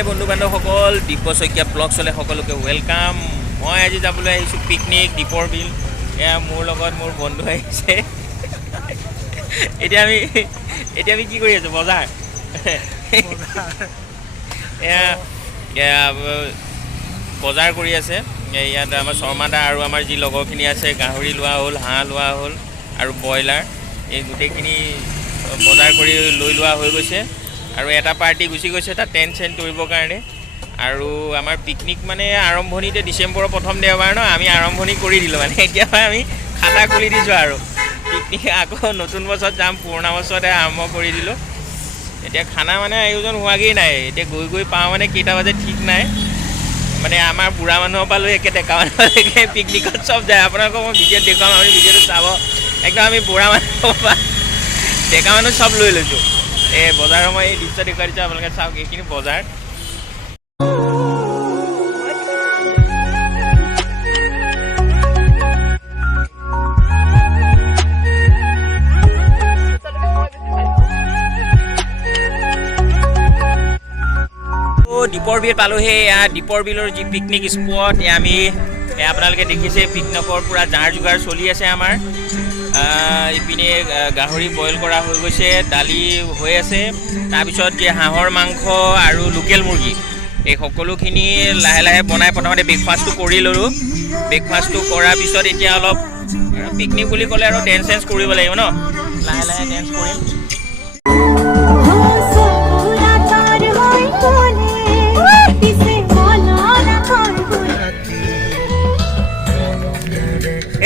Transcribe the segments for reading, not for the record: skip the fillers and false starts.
হাই বন্ধু বান্ধৱসকল, দিব্য শইকীয়া ব্লগ চলে সকলোকে ৱেলকাম। মই আজি যাবলৈ আহিছোঁ পিকনিক দীপৰ বিল। এয়া মোৰ লগত মোৰ বন্ধু আহিছে। এতিয়া আমি কি কৰি আছোঁ? বজাৰ। এয়া বজাৰ কৰি আছে। ইয়াত আমাৰ শৰ্মাদা আৰু আমাৰ যি লগৰখিনি আছে, গাহৰি লোৱা হ'ল, হাঁহ লোৱা হ'ল আৰু ব্ৰইলাৰ, এই গোটেইখিনি বজাৰ কৰি লৈ লোৱা হৈ গৈছে। আৰু এটা পাৰ্টি গুচি গৈছে তাত টেণ্ট চেণ্ট তৰিবৰ কাৰণে। আৰু আমাৰ পিকনিক মানে আৰম্ভণিতে ডিচেম্বৰৰ প্ৰথম দেওবাৰ ন, আমি আৰম্ভণি কৰি দিলোঁ মানে। এতিয়া আমি খাতা খুলি দিছোঁ আৰু পিকনিক আকৌ নতুন বছৰত যাম, পুৰণা বছৰতে আৰম্ভ কৰি দিলোঁ। এতিয়া খানা মানে আয়োজন হোৱাগেই নাই। এতিয়া গৈ পাওঁ মানে কেইটা বাজে ঠিক নাই। মানে আমাৰ বুঢ়া মানুহৰ পৰা লৈ একে ডেকা মানুহলৈকে পিকনিকত চব যায়। আপোনালোকক মই ভিডিঅ'ত দেখুৱাম, আপুনি ভিডিঅ'টো চাব। একদম আমি বুঢ়া মানুহৰ পৰা ডেকা মানুহ চব লৈ লৈছোঁ। এই বজাৰৰ মই এই দৃশ্য দেখুৱাই দিছোঁ, আপোনালোকে চাওক। এইখিনি বজাৰ। দীপৰ বিল পালোহি। এয়া দীপৰ বিলৰ যি পিকনিক স্পট, আমি আপোনালোকে দেখিছে পিকনিকৰ পূৰা যাৰ যোগাৰ চলি আছে আমাৰ। ইপিনে গাহৰি বইল কৰা হৈ গৈছে, দালি হৈ আছে, তাৰপিছত যে হাঁহৰ মাংস আৰু লোকেল মুৰ্গী, এই সকলোখিনি লাহে লাহে বনাই প্ৰথমতে ব্ৰেকফাষ্টটো কৰি ল'লোঁ। ব্ৰেকফাষ্টটো কৰাৰ পিছত এতিয়া অলপ পিকনিক বুলি ক'লে আৰু ডেন্স চেন্স কৰিব লাগিব ন, লাহে লাহে ডেন্স কৰিম।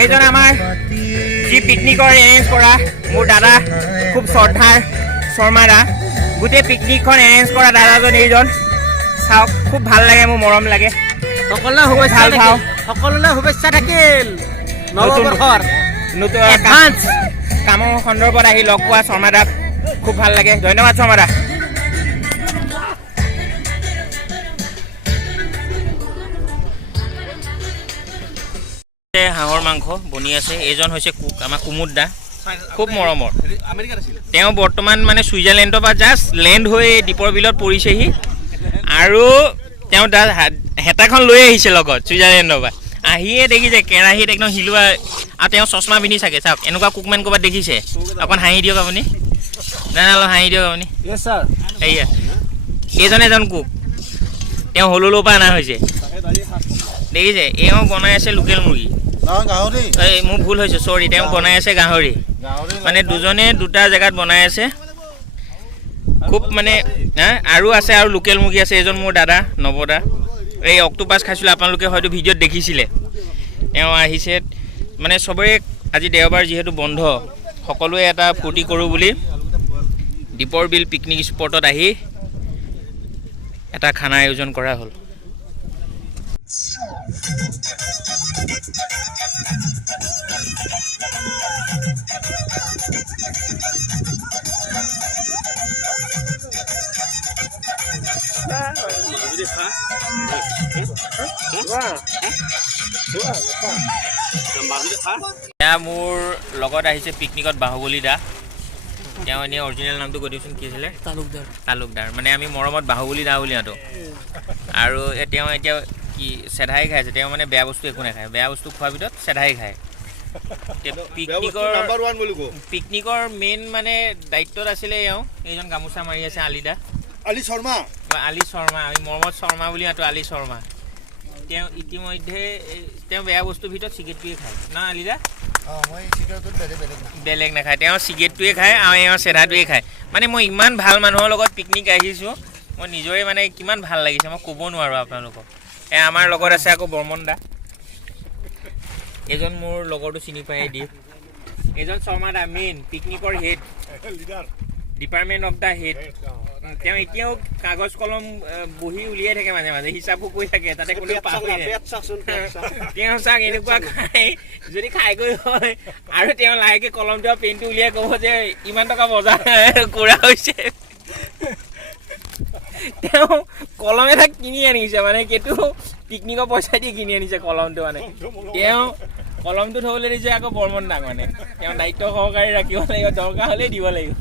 এইজন আমাৰ যি পিকনিকৰ এৰেঞ্জ কৰা মোৰ দাদা, খুব শ্ৰদ্ধাৰ শৰ্মা দা। গোটেই পিকনিকখন এৰেঞ্জ কৰা দাদাজন এইজন। চাওক, খুব ভাল লাগে, মোৰ মৰম লাগে। সকলোলৈ শুভেচ্ছা থাকিল নৱবৰ্ষৰ নতুন কামৰ সন্দৰ্ভত আহি লগ পোৱা শৰ্মা দাক খুব ভাল লাগে। ধন্যবাদ শৰ্মা দা। হাঁহৰ মাংস বনি আছে। এইজন হৈছে কুক, আমাৰ কুমুদ দা, খুব মৰমৰ। তেওঁ বৰ্তমান মানে ছুইজাৰলেণ্ডৰ পৰা জাষ্ট লেণ্ড হৈ দীপৰ বিলত পৰিছেহি। আৰু তেওঁ তাত হেতাখন লৈ আহিছে লগত ছুইজাৰলেণ্ডৰ পৰা। আহিয়ে দেখিছে কেৰাহীত একদম হিলোৱা। আৰু তেওঁ চশমা পিন্ধি চাগে, চাওক। এনেকুৱা কুকমেন ক'ৰবাত দেখিছে? অকণ হাঁহি দিয়ক আপুনি। নাই অলপ হাঁহি দিয়ক আপুনি। সেয়া এইজন এজন কুক, তেওঁ হলুলৰ পৰা অনা হৈছে। দেখিছে, এওঁ বনাই আছে লোকেল মুৰ্গী। এই মোৰ ভুল হৈছে, চৰি। তেওঁ বনাই আছে গাহৰি। মানে দুজনে দুটা জেগাত বনাই আছে। খুব মানে আৰু আছে, আৰু লোকেল মুৰ্গী আছে। এজন মোৰ দাদা নৱদা। এই অক্টোপাছ খাইছিলোঁ, আপোনালোকে হয়তো ভিডিঅ'ত দেখিছিলে। তেওঁ আহিছে মানে চবৰে আজি দেওবাৰ যিহেতু বন্ধ, সকলোৱে এটা ফূৰ্তি কৰোঁ বুলি দীপৰ বিল পিকনিক স্পটত আহি এটা খানা আয়োজন কৰা হ'ল। এতিয়া মোৰ লগত আহিছে পিকনিকত বাহুবলী দা। তেওঁ এনেই অৰিজিনেল নামটো কৈ দিওঁচোন, কি আছিলে? তালুকদাৰ। মানে আমি মৰমত বাহুবলী দা বুলি মাতো। আৰু তেওঁ এতিয়া কি চেধাই খাইছে। তেওঁ মানে বেয়া বস্তু একো নাখায়, বেয়া বস্তু খোৱাৰ ভিতৰত চেধাই খায়। পিকনিকৰ মেইন মানে দায়িত্বত আছিলে এওঁ। এইজন গামোচা মাৰি আছে আলি শৰ্মা। আমি মৰমত শৰ্মা বুলি মাতো, আলি শৰ্মা। তেওঁ ইতিমধ্যে তেওঁ বেয়া বস্তুৰ ভিতৰত চিগাৰেটটোৱে খায় না আলিদা? বেলেগ নাখায়, তেওঁ চিগাৰেটটোৱে খায় আৰু এওঁ চেধাটোৱে খায়। মানে মই ইমান ভাল মানুহৰ লগত পিকনিক আহিছোঁ, মই নিজৰে মানে কিমান ভাল লাগিছে মই ক'ব নোৱাৰোঁ আপোনালোকক। আমাৰ লগত আছে আকৌ বৰ্মন দা। এজন মোৰ লগৰটো চিনি পায় দিয়ে। এজন শৰ্মা দা মেইন পিকনিকৰ head, department of the head. তেওঁ এতিয়াও কাগজ কলম বহি উলিয়াই থাকে, মাজে মাজে হিচাপো কৰি থাকে, তাতে কোনো পাহৰি নাই। তেওঁ চাওক এনেকুৱা খায়, যদি খাই গৈ হয় আৰু তেওঁ লাহেকৈ কলমটো আৰু পেনটো উলিয়াই ক'ব যে ইমান টকা বজাৰ কৰা হৈছে। তেওঁ কলম এটা কিনি আনিছে, মানে সেইটো পিকনিকৰ পইচা দি কিনি আনিছে কলমটো। মানে তেওঁ কলমটো থ'বলৈ দিছে আকৌ বৰ্মন দাক। মানে তেওঁ দায়িত্ব সহকাৰে ৰাখিব লাগিব, দৰকাৰ হ'লেই দিব লাগিব।